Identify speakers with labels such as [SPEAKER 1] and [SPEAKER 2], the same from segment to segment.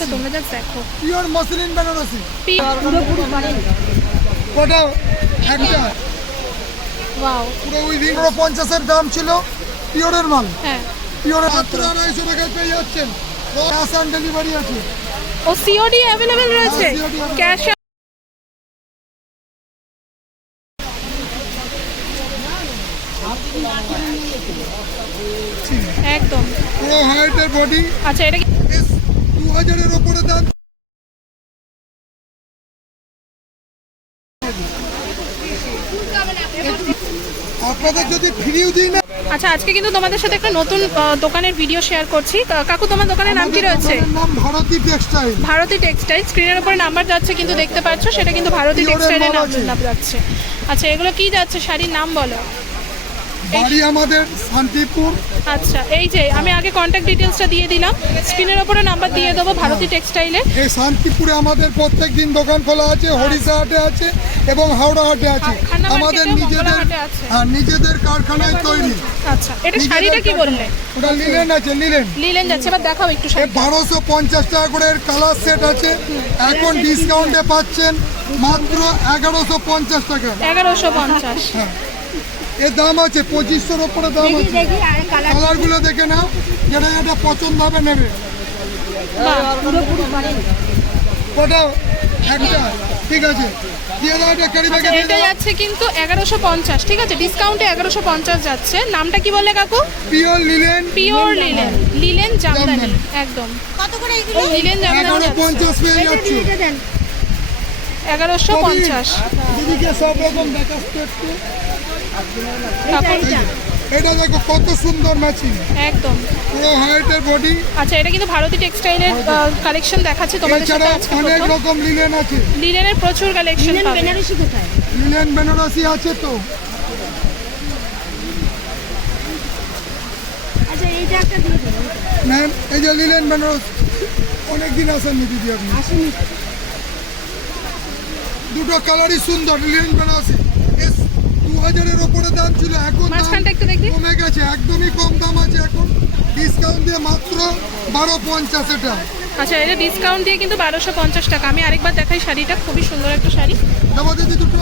[SPEAKER 1] যাচ্ছে তোমরা জাস্ট দেখো।
[SPEAKER 2] পিওর মসলিন বেনারসি
[SPEAKER 1] পুরোপুরি
[SPEAKER 2] কটা একটা।
[SPEAKER 1] ওয়াও
[SPEAKER 2] পুরো উইভিং পুরো পঞ্চাশের দাম ছিল পিওরের মাল।
[SPEAKER 1] হ্যাঁ।
[SPEAKER 2] পিওর মাত্র আড়াইশো টাকায় পেয়ে যাচ্ছেন। ক্যাশ অন ডেলিভারি আছে।
[SPEAKER 1] ও সিওডি অ্যাভেলেবেল রয়েছে?
[SPEAKER 2] হ্যাঁ।
[SPEAKER 1] ক্যাশ একদম।
[SPEAKER 2] পুরো হাইটের বডি
[SPEAKER 1] আচ্ছা এটা
[SPEAKER 2] হাজারের ওপরে দাম আপনাদের যদি ফ্রিও দিই না
[SPEAKER 1] আচ্ছা আজকে কিন্তু তোমাদের সাথে একটা নতুন দোকানের ভিডিও শেয়ার করছি। কাকু তোমার দোকানের নাম কি রয়েছে?
[SPEAKER 2] নাম ভারতী টেক্সটাইল
[SPEAKER 1] ভারতী টেক্সটাইল স্ক্রিনের উপরে নাম্বার যাচ্ছে কিন্তু দেখতে পাচ্ছ সেটা কিন্তু ভারতী টেক্সটাইলের নাম যাচ্ছে। আচ্ছা এগুলো কি যাচ্ছে? শাড়ির নাম বলো।
[SPEAKER 2] বাড়ি আমাদের শান্তিপুর।
[SPEAKER 1] আচ্ছা এই যে আমি আগে কন্ট্যাক্ট ডিটেলসটা দিয়ে দিলাম। স্ক্রিনের উপরে নাম্বার দিয়ে দেবো ভারতী টেক্সটাইলে
[SPEAKER 2] এই শান্তিপুরে আমাদের প্রত্যেক দিন দোকান খোলা আছে হরিষা হাটে আছে এবং হাওড়া হাটে আছে। আমাদের
[SPEAKER 1] মার্কেটেও
[SPEAKER 2] নিজেদের। হ্যাঁ নিজেদের কারখানায় তৈরি।
[SPEAKER 1] আচ্ছা এটা শাড়িটা কি। বললে?
[SPEAKER 2] ওটা লিলেন আছে লিলেন
[SPEAKER 1] লিলেন যাচ্ছে এবার দেখাও একটু শাড়ি
[SPEAKER 2] বারোশো পঞ্চাশ টাকা করে এর কালার সেট আছে। এখন ডিসকাউন্টে পাচ্ছেন মাত্র এগারোশো পঞ্চাশ টাকা।
[SPEAKER 1] এগারোশো পঞ্চাশ।
[SPEAKER 2] হ্যাঁ। এর দাম আছে পঁচিশশোর ওপরে দাম আছে। কালারগুলো দেখে। নাও যেটা যেটা পছন্দ হবে নেবে ওটা একটা ঠিক আছে। এটা
[SPEAKER 1] আচ্ছা যাচ্ছে কিন্তু এগারোশো পঞ্চাশ ঠিক আছে? ডিসকাউন্টে এগারোশো পঞ্চাশ যাচ্ছে। নামটা কি বললে কাকু?
[SPEAKER 2] Pure linen
[SPEAKER 1] pure linen linen Jamdani. একদম।
[SPEAKER 3] কত করে
[SPEAKER 1] লিলেন জামদানি
[SPEAKER 2] পঞ্চাশ পেয়ে যাচ্ছে।
[SPEAKER 1] এগারোশো পঞ্চাশ।
[SPEAKER 2] সব রকম দেখাচ্ছে একটু।
[SPEAKER 1] কাপড়
[SPEAKER 2] এটা? দেখো কত সুন্দর ম্যাচিং
[SPEAKER 1] একদম।
[SPEAKER 2] পুরো হাইটের বডি
[SPEAKER 1] আচ্ছা এটা কিন্তু ভারতী টেক্সটাইলের কালেকশন দেখাচ্ছে তোমাদের সাথে আজকে
[SPEAKER 2] অনেক রকম লিলেন আছে।
[SPEAKER 1] লিলেনের প্রচুর কালেকশন পাবে।
[SPEAKER 3] বেনারসি কোথায়?
[SPEAKER 2] লিলেন বেনারসি আছে তো।
[SPEAKER 3] আচ্ছা এইটা একটা দিয়ে দেন।
[SPEAKER 2] ম্যাম এই যে লিলেন বেনারসি অনেকদিন আসেননি দিদি আপনি।
[SPEAKER 3] আসেনি।
[SPEAKER 2] দুটো কালারই সুন্দর লিলেন বেনারসি। হাজারের ওপরে দাম ছিল এখন
[SPEAKER 1] একটু দেখি।
[SPEAKER 2] কমে গেছে একদমই কম দাম আছে এখন। ডিসকাউন্ট দিয়ে মাত্র বারো পঞ্চাশ এটা
[SPEAKER 1] আচ্ছা এটা ডিসকাউন্ট দিয়ে কিন্তু বারোশো পঞ্চাশ টাকা। আমি আরেকবার দেখাই শাড়িটা খুবই সুন্দর একটা শাড়ি।
[SPEAKER 2] দেবো দিদি দুটো।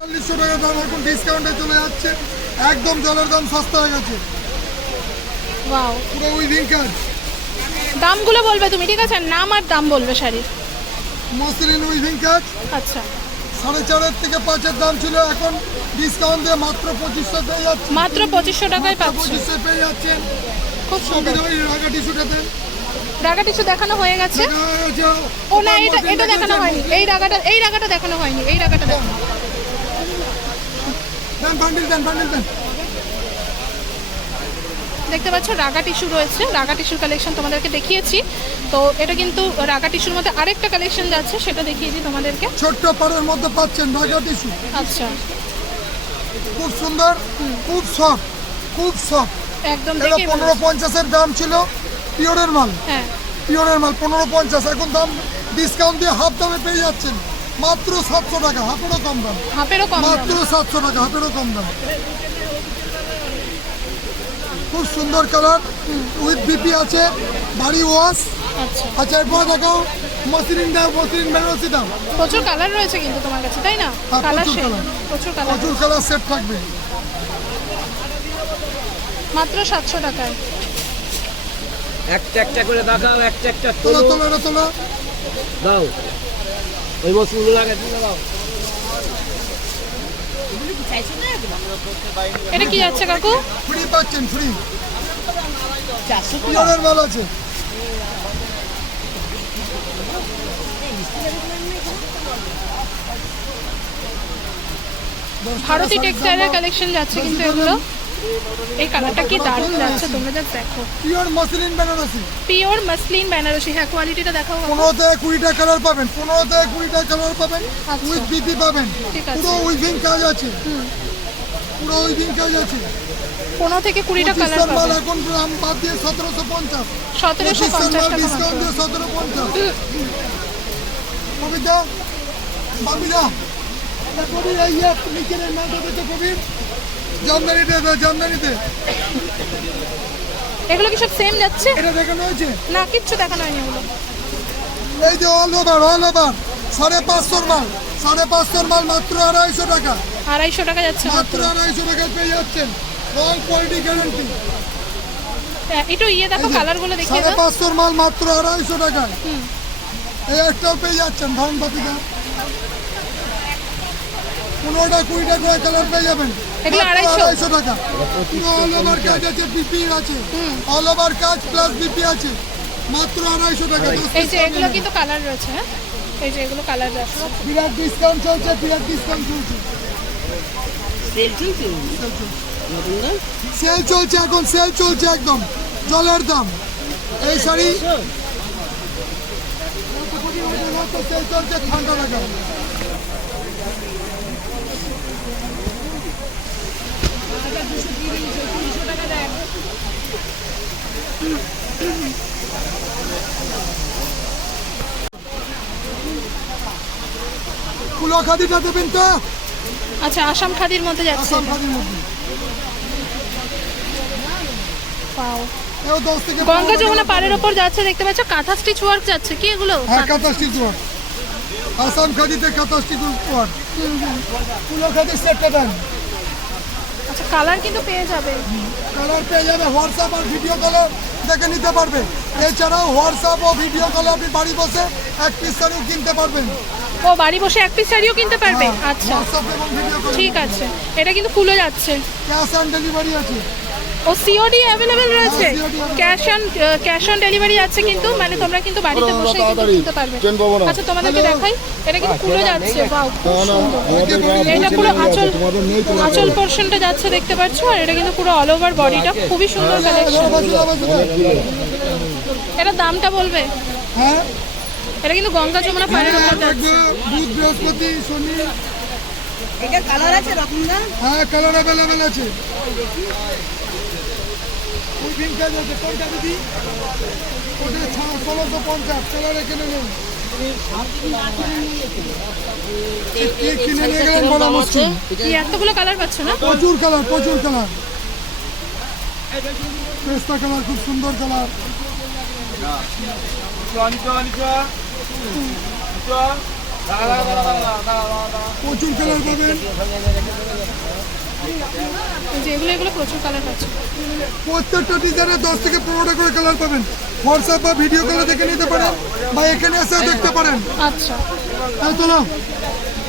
[SPEAKER 2] চল্লিশশো টাকা দাম এখন ডিসকাউন্টে চলে যাচ্ছে। একদম জলের দাম সস্তা হয়ে গেছে। পুরো উইভিং কাজ।
[SPEAKER 1] দামগুলো বলবে তুমি ঠিক আছে? নাম আর দাম বলবে শাড়ির।
[SPEAKER 2] মসলিন উইভিং কাজ
[SPEAKER 1] আচ্ছা।
[SPEAKER 2] সাড়ে চারের থেকে পাঁচের দাম ছিল এখন ডিসকাউন্ট দিয়ে মাত্র পঁচিশশো পেয়ে যাচ্ছে
[SPEAKER 1] মাত্র পঁচিশশো টাকায় পাচ্ছ
[SPEAKER 2] পঁচিশশো পেয়ে যাচ্ছেন।
[SPEAKER 1] খুব সুন্দর।
[SPEAKER 2] রাগা টিস্যুটা দেন
[SPEAKER 1] রাগা টিস্যু দেখানো হয়ে গেছে। ও না এটা এটা দেখানো হয়নি। এই রাগাটা এই রাগাটা দেখানো হয়নি। এই রাগাটা দেখানো।
[SPEAKER 2] দেন বান্ডিল দেন বান্ডিল দেন।
[SPEAKER 1] দেখতে পাচ্ছ রাগা টিস্যু রয়েছে। রাগা টিস্যুর কালেকশন তোমাদেরকে দেখিয়েছি। তো এটা কিন্তু রাগা টিস্যুর মধ্যে আরেকটা কালেকশন যাচ্ছে সেটা দেখিয়েছি তোমাদেরকে।
[SPEAKER 2] ছোট্ট পাড়ের মধ্যে পাচ্ছেন রাগা টিস্যু
[SPEAKER 1] আচ্ছা।
[SPEAKER 2] খুব সুন্দর খুব সফট খুব সফট
[SPEAKER 1] একদম
[SPEAKER 2] এটা পনেরো পঞ্চাশের দাম ছিল পিওরের মাল।
[SPEAKER 1] হ্যাঁ।
[SPEAKER 2] পিওরের মাল পনেরো পঞ্চাশ। এখন দাম ডিসকাউন্ট দিয়ে হাফ দামে পেয়ে যাচ্ছেন। মাত্র সাতশো টাকা হাফেরও কম দাম।
[SPEAKER 1] হাফেরও কম।
[SPEAKER 2] মাত্র সাতশো টাকা হাফেরও কম দাম। খুব সুন্দর কালার উইথ বিপি আছে বাড়ি ওয়াশ
[SPEAKER 1] আচ্ছা।
[SPEAKER 2] এরপর দেখাও মসলিন দাও মসলিন বেনারসি দাও।
[SPEAKER 1] প্রচুর কালার রয়েছে কিন্তু তোমার কাছে তাই না?
[SPEAKER 2] হ্যাঁ,
[SPEAKER 1] কালার
[SPEAKER 2] প্রচুর colour।
[SPEAKER 1] প্রচুর কালার
[SPEAKER 2] প্রচুর কালার সেট থাকবে।
[SPEAKER 1] মাত্র সাতশো টাকায়।
[SPEAKER 4] একটা একটা করে দেখাও একটা একটা
[SPEAKER 2] তোলো
[SPEAKER 4] তোলো।
[SPEAKER 2] এটা তোলো।
[SPEAKER 4] দাও। ওই মশলগুলো আগে দাও।
[SPEAKER 1] এটা কি যাচ্ছে কাকু?
[SPEAKER 2] ফ্রি পাচ্ছেন ফ্রি। পিওরের মাল আছে।
[SPEAKER 1] ভারতী টেক্সটাইলের কালেকশন যাচ্ছে কিন্তু এগুলো। এই কালারটা কি দারুণ যাচ্ছে তোমরা যা দেখো।
[SPEAKER 2] Pure muslin Benarasi
[SPEAKER 1] pure muslin Benarasi হ্যাঁ কোয়ালিটিটা দেখাও কাকু।
[SPEAKER 2] পনেরো থেকে কুড়িটা কালার পাবেন পনেরো থেকে কুড়িটা কালার পাবেন
[SPEAKER 1] আচ্ছা।
[SPEAKER 2] উইথ বিপি পাবেন। পুরো উইভিং কাজ আছে। পুরো উইভিং কাজ আছে।
[SPEAKER 1] পনেরো থেকে কুড়িটা কালার
[SPEAKER 2] পঁচিশশোর মাল
[SPEAKER 1] পাবে।
[SPEAKER 2] এখন দাম বাদ দিয়ে সতেরোশো পঞ্চাশ।
[SPEAKER 1] সতেরোশো
[SPEAKER 2] পঁচিশশোর
[SPEAKER 1] পঞ্চাশ
[SPEAKER 2] মাল
[SPEAKER 1] টাকা
[SPEAKER 2] ডিসকাউন্ট দিয়ে সতেরো পঞ্চাশ। কবিতা বাবিদা কবির এই নিচের এই মালটা কবির? জামদানিতে জামদানিতে।
[SPEAKER 1] এগুলো কি সব সেম যাচ্ছে?
[SPEAKER 2] এটা দেখানো হয়েছে?
[SPEAKER 1] না কিচ্ছু দেখানো হয়নি এগুলো।
[SPEAKER 2] এই যে অল ওভার অল ওভার সাড়ে পাঁচশোর মাল সাড়ে পাঁচশোর মাল মাত্র আড়াইশো টাকা।
[SPEAKER 1] আড়াইশো টাকা যাচ্ছে
[SPEAKER 2] মাত্র আড়াইশো টাকায় পেয়ে যাচ্ছেন। রং কোয়ালিটি গ্যারান্টি
[SPEAKER 1] একটু ইয়ে দেখো কালারগুলো দেখিয়ে
[SPEAKER 2] সাড়ে পাঁচশোর মাল মাত্র আড়াইশো টাকায়। এই একটাও পেয়ে যাচ্ছেন ধান বাতিকা পনেরোটা কুড়িটা করে কালার পেয়ে যাবেন।
[SPEAKER 1] আড়াইশো?
[SPEAKER 2] টাকা। পুরো অল ওভার কাজ আছে। বিপি আছে। অল ওভার কাজ প্লাস বিপি আছে। মাত্র আড়াইশো টাকা
[SPEAKER 1] এই যে এগুলো। কিন্তু কালার রয়েছে হ্যাঁ? এই যে এগুলো কালার যাচ্ছে
[SPEAKER 2] বিরাট ডিসকাউন্ট চলছে বিরাট ডিসকাউন্ট চলছে।
[SPEAKER 4] সেল চলছে?
[SPEAKER 2] সেল চলছে এখন সেল চলছে একদম। জলের দাম। এই শাড়ি। সেল চলছে ঠান্ডা টাকা কুলো খাদিটা দেবেন তো?
[SPEAKER 1] আচ্ছা আসাম খাদির মধ্যে যাচ্ছে।
[SPEAKER 2] আসাম খাদির মধ্যে।
[SPEAKER 1] পাও
[SPEAKER 2] এও দশ থেকে
[SPEAKER 1] গঙ্গা যমুনা পাড়ের ওপর যাচ্ছে দেখতে পাচ্ছ? কাঁথা স্টিচ ওয়ার্ক যাচ্ছে। কি এগুলো?
[SPEAKER 2] হ্যাঁ কাঁথা স্টিচ ওয়ার্ক। আসাম খাদিতে কাঁথা স্টিচ ওয়ার্ক। কুলো খাদি সেটটা দেন।
[SPEAKER 1] আচ্ছা কালার কিন্তু পেয়ে যাবে।
[SPEAKER 2] কালার পেয়ে যাবে। হোয়াটসঅ্যাপ আর ভিডিও কলও দেখে নিতে পারবেন। এছাড়াও হোয়াটসঅ্যাপ ও ভিডিও কলে আপনি বাড়ি বসে এক পিস শাড়িও কিনতে পারবেন।
[SPEAKER 1] ও বাড়ি বসে এক পিস শাড়িও কিনতে পারবে? আচ্ছা।
[SPEAKER 2] হোয়াটসঅ্যাপ এবং ভিডিও কলে
[SPEAKER 1] ঠিক আছে। এটা কিন্তু খুলে যাচ্ছে।
[SPEAKER 2] ক্যাশ অন ডেলিভারি আছে।
[SPEAKER 1] ও সিওডি অ্যাভেলেবেল রয়েছে
[SPEAKER 2] হ্যাঁ।
[SPEAKER 1] Cash on cash on delivery আছে কিন্তু মানে তোমরা কিন্তু বাড়িতে বসে কিন্তু পারবে আচ্ছা তোমাদেরকে. দেখাই এটা কিন্তু খুলে যাচ্ছে
[SPEAKER 2] বলি
[SPEAKER 1] এটা পুরো আঁচল আঁচল পোর্শনটা যাচ্ছে দেখতে পাচ্ছ আর এটা কিন্তু পুরো অল ওভার বডিটা খুবই সুন্দর কালেকশন এটা দামটা বলবে
[SPEAKER 2] হ্যাঁ
[SPEAKER 1] এটা কিন্তু গঙ্গা যমুনা পাড়ের ওপর যাচ্ছে
[SPEAKER 2] বুধ বৃহস্পতি শনি
[SPEAKER 3] এটা কালার আছে রকমদা
[SPEAKER 2] হ্যাঁ কালার অ্যাভেলেবেল আছে ওই পিঙ্ক কাজ আছে কোনটা দিদি ওটা ষোলোশো পঞ্চাশ কালার এখানে নেই।
[SPEAKER 1] এতগুলো কালার পাচ্ছ না?
[SPEAKER 2] প্রচুর কালার প্রচুর কালার। পেস্তা কালার খুব সুন্দর কালার। প্রচুর কালার পাবেন।
[SPEAKER 1] এই যে এগুলো প্রচুর কালার
[SPEAKER 2] প্রত্যেকটা ডিজাইনে দশ থেকে পনেরোটা করে কালার পাবেন। হোয়াটসঅ্যাপ বা ভিডিও কলে দেখে নিতে পারেন বা এখানে এসেও দেখতে পারেন।
[SPEAKER 1] আচ্ছা।
[SPEAKER 2] হ্যাঁ তোলো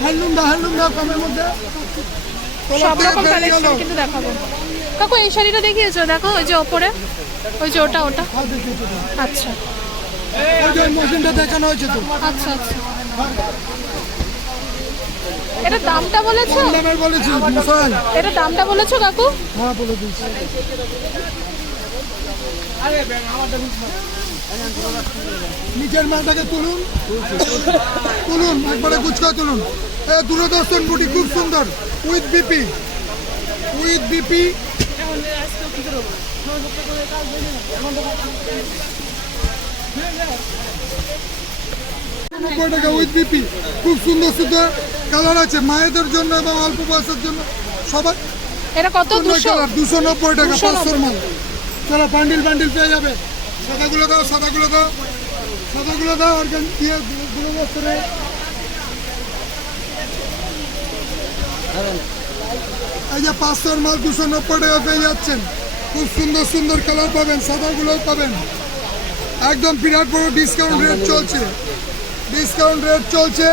[SPEAKER 2] হ্যান্ডলুম দা হ্যান্ডলুম দা কমের মধ্যে।
[SPEAKER 1] সব রকম কালেকশন কিন্তু দেখাবো। কাকু এই শাড়িটা দেখিয়েছো? দেখো ওই যে ওপরে ওই যে ওটা ওটা।
[SPEAKER 2] হ্যাঁ।
[SPEAKER 1] আচ্ছা।
[SPEAKER 2] ওই যে মেশিনটা দেখানো হয়েছে তো।
[SPEAKER 1] আচ্ছা আচ্ছা। এটা দামটা বলেছ?
[SPEAKER 2] দামের বলেছি মশাই
[SPEAKER 1] এটা দামটা বলেছ কাকু?
[SPEAKER 2] হ্যাঁ বলে দিচ্ছি নিচের মালটাকে তুলুন। তুলুন একবারে গুছকা তুলুন। এ দূরদর্শন বুটি খুব সুন্দর। With BP. With BP. নব্বই টাকা উইথ বিপি খুব সুন্দর সুন্দর কালার আছে মায়েদের জন্য এবং অল্প বয়সের জন্য। সবাই
[SPEAKER 1] এটা কত? দুশো?
[SPEAKER 2] নব্বই টাকা
[SPEAKER 1] 290
[SPEAKER 2] পাঁচশোর মাল চলো বান্ডিল বান্ডিল পেয়ে যাবে। সাদাগুলো দাও সাদাগুলো দাও। সাদাগুলো দাও আর গান- গুলো বস্ত্রে এই যে পাঁচশোর মাল দুশো নব্বই টাকা পেয়ে যাচ্ছেন। খুব সুন্দর সুন্দর কালার পাবেন সাদাগুলোও পাবেন। একদম বিরাট বড় ডিসকাউন্ট রেট চলছে। ডিসকাউন্ট রেট চলছে।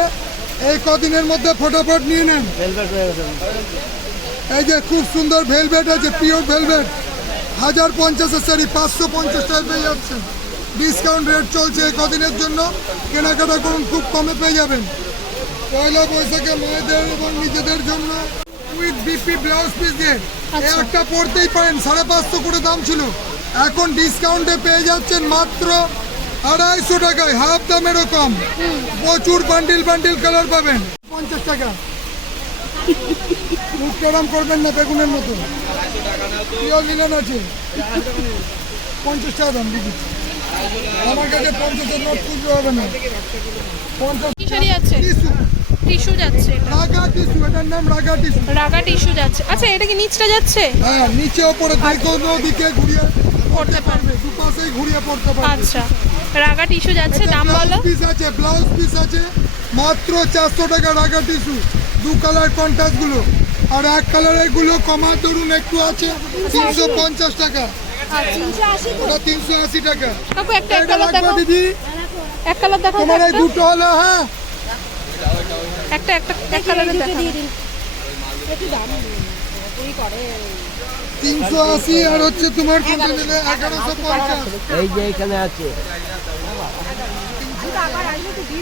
[SPEAKER 2] এই কদিনের মধ্যে ফটাফট নিয়ে নেন। এই যে খুব সুন্দর ভেলভেট আছে পিওর ভেলভেট। হাজার পঞ্চাশের শাড়ি পাঁচশো পঞ্চাশ টাকা পেয়ে যাচ্ছেন। ডিসকাউন্ট রেট চলছে এই কদিনের জন্য। কেনাকাটা করুন খুব কমে পেয়ে যাবেন। পয়লা বৈশাখে মেয়েদের এবং নিজেদের জন্য উইথ বিপি ব্লাউজ পিস দিয়ে।
[SPEAKER 1] আচ্ছা।
[SPEAKER 2] একটা পরতেই পারেন সাড়ে পাঁচশো করে দাম ছিল। এখন ডিসকাউন্টে পেয়ে যাচ্ছেন মাত্র আড়াইশো টাকায় হাফ দামের কম প্রচুর বান্ডিল বান্ডিল কালার পাবেন। পঞ্চাশ টাকা। মুখ গরম করবেন না বেগুনের মতো। প্রিয় লিলেন আছে। পঞ্চাশ টাকা দাম দিদি আমার কাছে পঞ্চাশের নোট খুঁজতে হবে না। পঞ্চাশ
[SPEAKER 1] আছে?
[SPEAKER 2] টিস্যু।
[SPEAKER 1] যাচ্ছে।
[SPEAKER 2] রাগা টিস্যু এটার নাম রাগা টিস্যু।
[SPEAKER 1] রাগা টিস্যু যাচ্ছে। আচ্ছা এটা কি নিচটা যাচ্ছে?
[SPEAKER 2] হ্যাঁ নিচে ওপরে যে কোনো দিকে ঘুরিয়ে
[SPEAKER 1] পড়তে পারবে।
[SPEAKER 2] দুপাশেই ঘুরিয়ে পড়তে পারবে।
[SPEAKER 1] আচ্ছা রাগা টিস্যু যাচ্ছে দাম বলো।
[SPEAKER 2] পিস আছে ব্লাউজ পিস আছে মাত্র চারশো টাকা রাগা টিস্যু। দু কালার কন্ট্রাস্টগুলো। আর এক কালারেরগুলো কমা ধরুন একটু আছে তিনশো পঞ্চাশ টাকা। ওটা তিনশো আশি টাকা।
[SPEAKER 1] একটা এক কালার দেখো
[SPEAKER 2] দিদি।
[SPEAKER 1] এক কালার দেখো
[SPEAKER 2] তোমার এই দুটো হলো হ্যাঁ।
[SPEAKER 1] একটা একটা এক কালারের দেখো
[SPEAKER 2] তিনশো আশি আর হচ্ছে তোমার এগারোশো পঞ্চাশ।
[SPEAKER 4] এই যে এখানে আছে।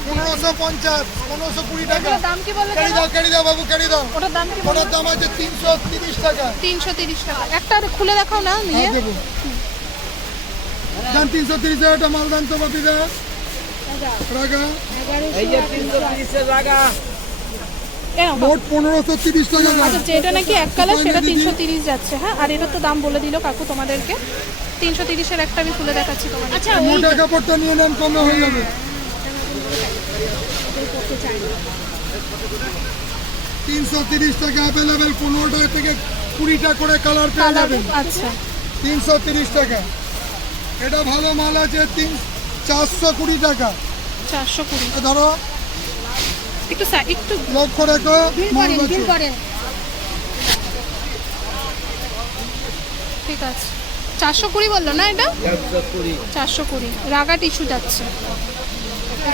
[SPEAKER 2] পনেরোশো পঞ্চাশ পনেরোশো কুড়ি টাকা।
[SPEAKER 1] দাম কি
[SPEAKER 2] কেড়ে দাও কেড়ে দাও বাবু কেড়ে দাও।
[SPEAKER 1] ওটার দাম কি
[SPEAKER 2] ওটার দাম আছে তিনশো তিরিশ টাকা।
[SPEAKER 1] তিনশো তিরিশ টাকা। একটা খুলে দেখাও না নিয়ে।
[SPEAKER 2] হ্যাঁ দাম তিনশো তিরিশ টাকা মালদান তো বাপিদা রাগা।
[SPEAKER 4] এই যে তিনশো তিরিশের রাগা।
[SPEAKER 2] মোট পনেরোশো তিরিশ টাকা
[SPEAKER 1] আচ্ছা যেটা নাকি এক কালার সেটা তিনশো তিরিশ। যাচ্ছে হ্যাঁ? আর এটার তো দাম বলে দিল কাকু তোমাদেরকে। তিনশো তিরিশের একটা আমি খুলে দেখাচ্ছি তোমাদের আচ্ছা
[SPEAKER 2] মোটা কাপড়টা নিয়ে নেন কমে হয়ে যাবে। তিনশো তিরিশ টাকা অ্যাভেলেবেল পনেরোটা থেকে কুড়িটা করে কালার পেয়ে যাবেন।
[SPEAKER 1] আচ্ছা।
[SPEAKER 2] তিনশো তিরিশ টাকা। এটা ভালো মাল আছে তিন চারশো কুড়ি টাকা।
[SPEAKER 1] চারশো কুড়ি।
[SPEAKER 2] ধরো
[SPEAKER 1] একটু একটু
[SPEAKER 2] লক্ষ্য রেখো। মাল বাছো।
[SPEAKER 1] ঠিক আছে। চারশো কুড়ি বলল না এটা?
[SPEAKER 4] চারশো কুড়ি।
[SPEAKER 1] রাগা টিস্যু যাচ্ছে।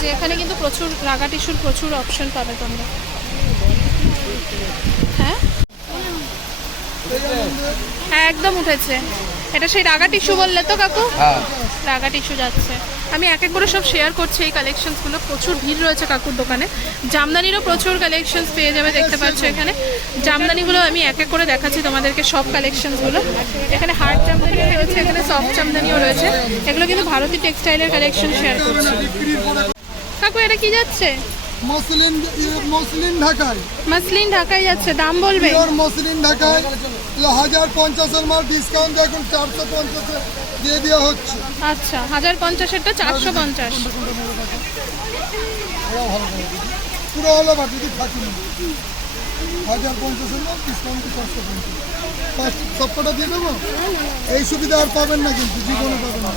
[SPEAKER 1] যে এখানে কিন্তু প্রচুর রাগা টিস্যুর প্রচুর অপশন পাবে তোমরা। হ্যাঁ হ্যাঁ? একদম উঠেছে। এটা সেই রাগা টিস্যু বললে তো কাকু?
[SPEAKER 4] হ্যাঁ।
[SPEAKER 1] রাগা টিস্যু যাচ্ছে। আমি এক এক করে সব শেয়ার করছি এই কালেকশনসগুলো প্রচুর ভিড় রয়েছে কাকুর দোকানে। জামদানিরও প্রচুর কালেকশনস পেয়ে যাবে দেখতে পাচ্ছ এখানে। জামদানিগুলো আমি এক এক করে দেখাচ্ছি তোমাদেরকে সব কালেকশনসগুলো এখানে হার্ড জামদানিও রয়েছে এখানে সফট জামদানিও রয়েছে। এগুলো কিন্তু ভারতী টেক্সটাইলের কালেকশন শেয়ার করছি। কাকু এটা কি যাচ্ছে?
[SPEAKER 2] মসলিন মসলিন ঢাকায়।
[SPEAKER 1] মাসলিন ঢাকায় যাচ্ছে দাম বলবে?
[SPEAKER 2] পিওর মসলিন ঢাকায়। এগুলো হাজার মাল ডিসকাউন্ট এখন চারশো পঞ্চাশে দিয়ে দেওয়া হচ্ছে।
[SPEAKER 1] আচ্ছা হাজার পঞ্চাশেরটা চারশো পঞ্চাশ।
[SPEAKER 2] পুরো হলো বা যদি থাকিনি হাজার পঞ্চাশের মাল ডিসকাউন্ট চারশো পঞ্চাশ। সবকটা দিয়ে দেবো? এই সুবিধা আর পাবেন না কিন্তু জীবনে পাবেন না।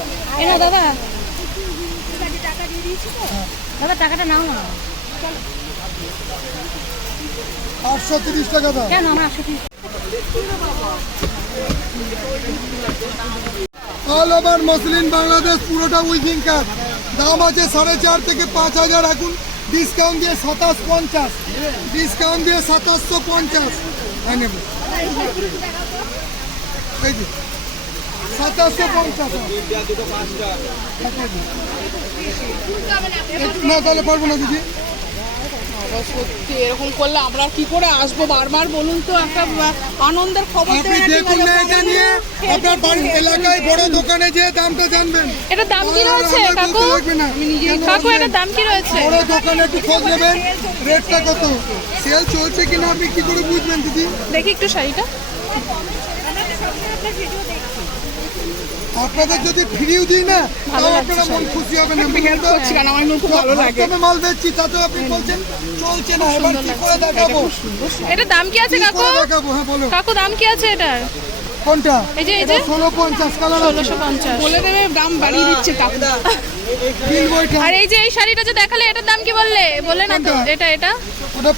[SPEAKER 3] দাদা। দাদা টাকাটা নাও না।
[SPEAKER 2] আটশো তিরিশ টাকা দাম।
[SPEAKER 3] কেন আমার আসলে
[SPEAKER 2] অল ওভার মসলিন বাংলাদেশ পুরোটা উইকিং কাজ দাম আছে সাড়ে চার থেকে পাঁচ হাজার এখন ডিসকাউন্ট দিয়ে সাতাশ পঞ্চাশ। ডিসকাউন্ট দিয়ে সাতাশশো পঞ্চাশ। এই যে সাতাশশো পঞ্চাশ। না তাহলে পারব না দিদি।
[SPEAKER 5] সত্যি এরকম করলে আমরা কি করে আসব? বারবার বলুন তো একটা আনন্দের খবর
[SPEAKER 2] আপনি দেখুন না এটা নিয়ে আপনার বাড়ির এলাকায় বড় দোকানে যেয়ে দামটা জানবেন।
[SPEAKER 1] এটার দাম কি রয়েছে কাকু?
[SPEAKER 2] বলতে লাগবে না।
[SPEAKER 1] কাকু এটার দাম কি রয়েছে?
[SPEAKER 2] বড় দোকানে একটু খোঁজ নেবেন রেটটা কত? সেল চলছে কিনা আপনি কি করে বুঝবেন দিদি?
[SPEAKER 1] দেখি একটু শাড়িটা।
[SPEAKER 2] আপনাদের যদি ফ্রিও দিই না তাও আপনারা মন খুশি হবেন
[SPEAKER 5] ভালো লাগে।
[SPEAKER 2] আমি মাল বেচছি তাতেও আপনি বলছেন চলছে না এবার কি করে দেখাবো?
[SPEAKER 1] এটার দাম কি আছে কাকু?
[SPEAKER 2] দেখাবো? হ্যাঁ বলো।
[SPEAKER 1] কাকু দাম কি আছে এটার?
[SPEAKER 2] কোনটা?
[SPEAKER 1] এই যে, এই যে।
[SPEAKER 2] ষোলো পঞ্চাশ কালার
[SPEAKER 1] ষোলোশো পঞ্চাশ।
[SPEAKER 5] বলে দেবে দাম বাড়িয়ে দিচ্ছে কাকু।
[SPEAKER 1] আর এই যে এই শাড়িটা যে দেখালে এটার দাম কি বললে? বললে না তো এটা এটা?
[SPEAKER 2] ওটা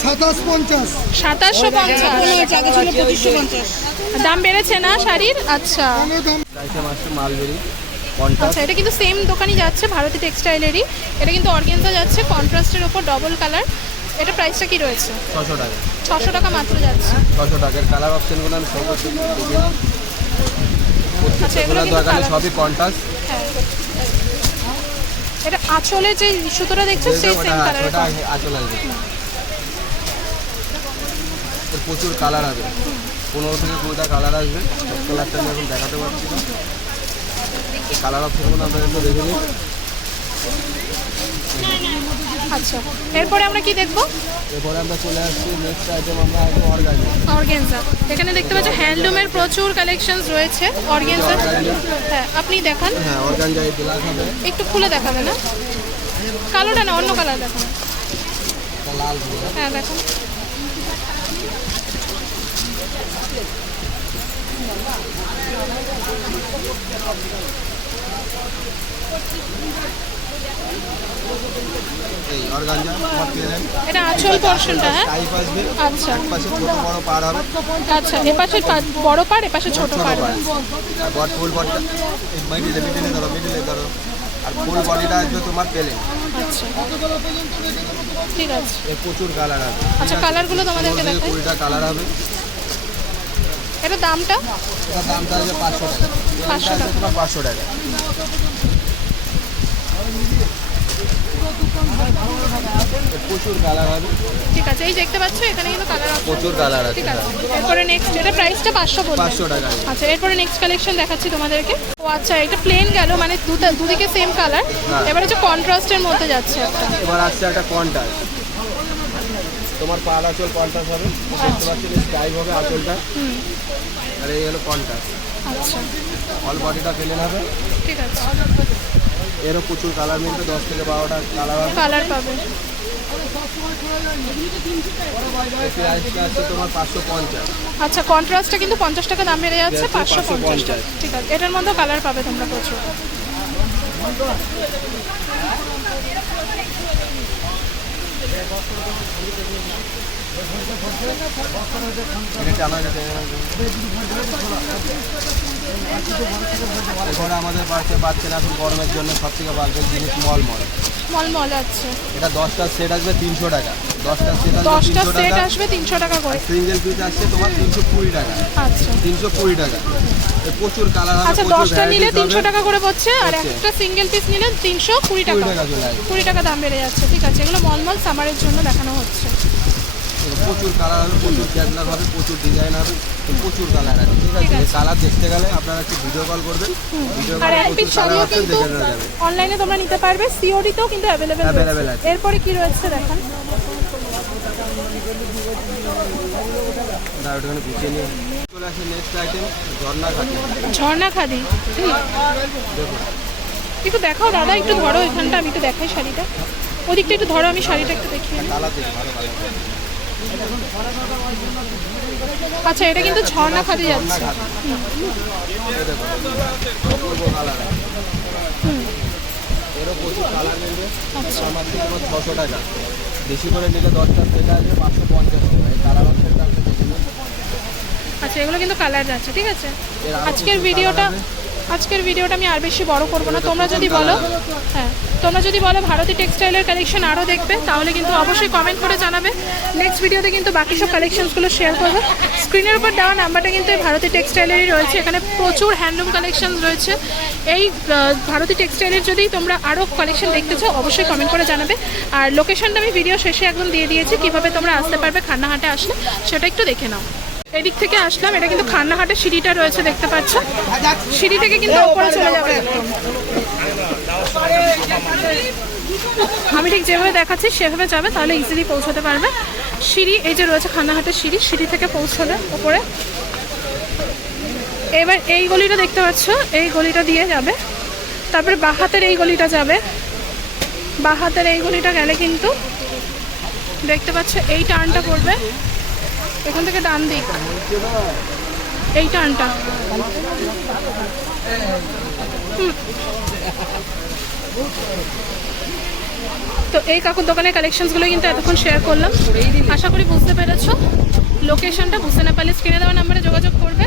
[SPEAKER 2] সাতাশ পঞ্চাশ।
[SPEAKER 1] সাতাশশো পঞ্চাশ।
[SPEAKER 5] আগে ছিল পঁচিশশো পঞ্চাশ।
[SPEAKER 1] দাম বেড়েছে না শাড়ির? আচ্ছা। আচ্ছা এটা কিন্তু সেম দোকানই যাচ্ছে ভারতী টেক্সটাইলেরই এটা কিন্তু অর্গেন্সা যাচ্ছে কন্ট্রাস্টের উপর ডবল কালার এটা প্রাইসটা কি রয়েছে?
[SPEAKER 4] ছশো টাকা।
[SPEAKER 1] ছশো টাকা মাত্র যাচ্ছে।
[SPEAKER 4] ছশো টাকার কালার অপশনগুলো আমি সব
[SPEAKER 1] আচ্ছা
[SPEAKER 4] সবই কন্টাস
[SPEAKER 1] হ্যাঁ। এটা আঁচলে যে সুতোটা দেখছ সেই সেম কালারের
[SPEAKER 4] ওটা আচল আসবে। এর প্রচুর কালার আসবে। পনেরো থেকে কুড়িটা কালার আসবে। সব কালারটা আমি এখন দেখাতে পারছি না কালার অপশনগুলো আমরা একটু দেখে নিই।
[SPEAKER 1] আচ্ছা এরপরে আমরা কি দেখব?
[SPEAKER 4] এরপরে আমরা চলে আসছি নেক্সট আইটেম আমরা আসব অর্গানি
[SPEAKER 1] অর্গেনজা এখানে দেখতে পাচ্ছ হ্যান্ডলুমের প্রচুর কালেকশনস রয়েছে। অর্গেনজা হ্যাঁ আপনি দেখান।
[SPEAKER 4] হ্যাঁ অর্গানজা এই ব্ল্যাক হবে।
[SPEAKER 1] একটু খুলে দেখাবে না? কালোটা না অন্য কালার দেখান
[SPEAKER 4] লাল
[SPEAKER 1] হ্যাঁ দেখো
[SPEAKER 4] এই অর্গানজা তোমার পেলেন
[SPEAKER 1] এটা আঁচল পোর্শনটা হ্যাঁ?
[SPEAKER 4] টাইপ আসবে
[SPEAKER 1] আচ্ছা।
[SPEAKER 4] এক পাশে ছোট বড় পার হবে।
[SPEAKER 1] আচ্ছা এপাশে পা- বড় পাড় এপাশে ছোট
[SPEAKER 4] ছোট
[SPEAKER 1] পাড়।
[SPEAKER 4] পার আর বট ফুল বটটা এই মিডিলে মিডিলে ধরো মিডিলে ধরো। আর ফুল বডিটা আসবে তোমার পেলেন
[SPEAKER 1] আচ্ছা। ঠিক আছে।
[SPEAKER 4] প্রচুর কালার আছে।
[SPEAKER 1] আচ্ছা কালারগুলো তোমাদেরকে দেখাই।
[SPEAKER 4] কুড়িটা কালার হবে।
[SPEAKER 1] এটা দামটা?
[SPEAKER 4] এটা দামটা আসবে পাঁচশো টাকা।
[SPEAKER 1] পাঁচশো টাকা।
[SPEAKER 4] পাঁচশো টাকা। প্রচুর কালার হবে।
[SPEAKER 1] ঠিক আছে এই দেখতে পাচ্ছ এখানে কিন্তু কালার অপশন
[SPEAKER 4] প্রচুর কালার আছে
[SPEAKER 1] ঠিক আছে এরপরে নেক্সট এটা প্রাইসটা পাঁচশো বলবে
[SPEAKER 4] পাঁচশো টাকা।
[SPEAKER 1] আচ্ছা এরপরে নেক্সট কালেকশন দেখাচ্ছি তোমাদেরকে। ও আচ্ছা এটা প্লেন গেল মানে দুটা- দুদিকে সেম কালার। এবার হচ্ছে কন্ট্রাস্টের মধ্যে যাচ্ছে একটা।
[SPEAKER 4] এবার আসছে একটা কন্টাস তোমার পাল আঁচল কন্টাস হবে। দেখতে পাচ্ছেন স্টাইপ হবে আঁচলটা। আর এই হলো কন্টাস
[SPEAKER 1] আচ্ছা।
[SPEAKER 4] অল বডিটা প্লেন হবে
[SPEAKER 1] ঠিক আছে।
[SPEAKER 4] এরও প্রচুর কালার মিলবে দশ থেকে বারোটা কালার
[SPEAKER 1] কালার পাবে। আচ্ছা কন্ট্রাস্টটা কিন্তু পঞ্চাশ টাকা দাম বেড়ে যাচ্ছে পাঁচশো পঞ্চাশ টাকা। ঠিক আছে এটার মধ্যেও কালার পাবে তোমরা প্রচুর।
[SPEAKER 4] এরপরে আমাদের পাশে পাচ্ছেন এখন গরমের জন্য সব থেকে বাড়বেন জিনিস মলমল।
[SPEAKER 1] মলমল আছে
[SPEAKER 4] এটা দশটা সেট আসবে তিনশো টাকা। দশটা সেট আসবে
[SPEAKER 1] দশটা সেট আসবে তিনশো টাকা করে।
[SPEAKER 4] সিঙ্গেল পিস আসছে তোমার তিনশো কুড়ি টাকা।
[SPEAKER 1] আচ্ছা।
[SPEAKER 4] তিনশো কুড়ি টাকা। প্রচুর কালার হবে
[SPEAKER 1] আচ্ছা দশটা নিলে তিনশো টাকা করে পড়ছে আর একটা সিঙ্গেল পিস নিলে তিনশো কুড়ি টাকা।
[SPEAKER 4] কুড়ি টাকা
[SPEAKER 1] দাম বেড়ে যাচ্ছে ঠিক আছে। এগুলো মলমল সামারের জন্য দেখানো হচ্ছে।
[SPEAKER 4] প্রচুর কালার হবে প্রচুর ক্যাটলগ হবে প্রচুর ডিজাইন হবে প্রচুর কালার আছে ঠিক আছে। কালার দেখতে গেলে আপনারা একটু ভিডিও কল করবেন ভিডিও কলে প্রচুর কালার আছে দেখে নেওয়া যাবে।
[SPEAKER 1] অনলাইনে তোমরা নিতে পারবে সিওডিতেও কিন্তু অ্যাভেলেবেল রয়েছে।
[SPEAKER 4] আছে।
[SPEAKER 1] এরপরে কি রয়েছে দেখান
[SPEAKER 4] না ওটাখানে গুছিয়ে নিয়ে চলে আসে নেক্সট আইটেম ঝর্ণা খাটি
[SPEAKER 1] ঝর্ণা খাদি? একটু দেখাও দাদা একটু ধরো এখানটা আমি একটু দেখাই শাড়িটা। ওদিকটা একটু ধরো আমি শাড়িটা একটু।
[SPEAKER 4] দেখি
[SPEAKER 1] আচ্ছা এটা কিন্তু ঝর্ণা
[SPEAKER 4] ঝর্ণা
[SPEAKER 1] যাচ্ছে
[SPEAKER 4] এরও প্রচুর কালার
[SPEAKER 1] আচ্ছা
[SPEAKER 4] আমার থেকে ছশো টাকা বেশি করে নিলে দশটা সেটা আসবে পাঁচশো পঞ্চাশ টাকা এই কালার অপশনটা আসবে বেশি করে।
[SPEAKER 1] আচ্ছা এগুলো কিন্তু কালার যাচ্ছে ঠিক আছে আজকের ভিডিওটা। আজকের ভিডিওটা আমি আর বেশি বড় করব না। তোমরা যদি বলো হ্যাঁ তোমরা যদি বলো ভারতী টেক্সটাইলের কালেকশন আরও দেখবে, তাহলে কিন্তু অবশ্যই কমেন্ট করে জানাবে। নেক্সট ভিডিওতে কিন্তু বাকি সব কালেকশনসগুলো শেয়ার করবে। স্ক্রিনের উপর দেওয়া নাম্বারটা কিন্তু এই ভারতী টেক্সটাইলেরই রয়েছে। এখানে প্রচুর হ্যান্ডলুম কালেকশনস রয়েছে। এই ভারতী টেক্সটাইলের যদি তোমরা আরও কালেকশন দেখতে চাও, অবশ্যই কমেন্ট করে জানাবে। আর লোকেশনটা আমি ভিডিও শেষে একদম দিয়ে দিয়েছি। কীভাবে তোমরা আসতে পারবে, খান্নাহাটে আসলে, সেটা একটু দেখে নাও। এদিক থেকে আসলাম এটা কিন্তু খান্নাহাটের সিঁড়িটা রয়েছে দেখতে পাচ্ছ। সিঁড়ি থেকে কিন্তু ওপরে চলে যাবে। আমি ঠিক যেভাবে দেখাচ্ছি সেভাবে যাবে তাহলে ইজিলি পৌঁছাতে পারবে। সিঁড়ি এই যে রয়েছে খান্নাহাটের সিঁড়ি সিঁড়ি থেকে পৌঁছলে ওপরে। এবার এই গলিটা দেখতে পাচ্ছ এই গলিটা দিয়ে যাবে। তারপরে বাহাতের এই গলিটা যাবে। বাহাতের এই গলিটা গেলে কিন্তু দেখতে পাচ্ছ এই টার্নটা পড়বে। এখান থেকে ডান দিক। এই টার্নটা হুম। তো এই কাকুর দোকানের কালেকশনসগুলো কিন্তু এতক্ষণ শেয়ার করলাম। আশা করি বুঝতে পেরেছ। লোকেশনটা বুঝতে না পারলে স্ক্রিনে দেওয়া নাম্বারে যোগাযোগ করবে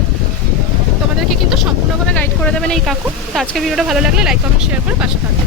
[SPEAKER 1] তোমাদেরকে কিন্তু সম্পূর্ণভাবে গাইড করে দেবেন এই কাকু। তো আজকে ভিডিওটা ভালো লাগলে লাইক কমেন্ট শেয়ার করে পাশে থাকবে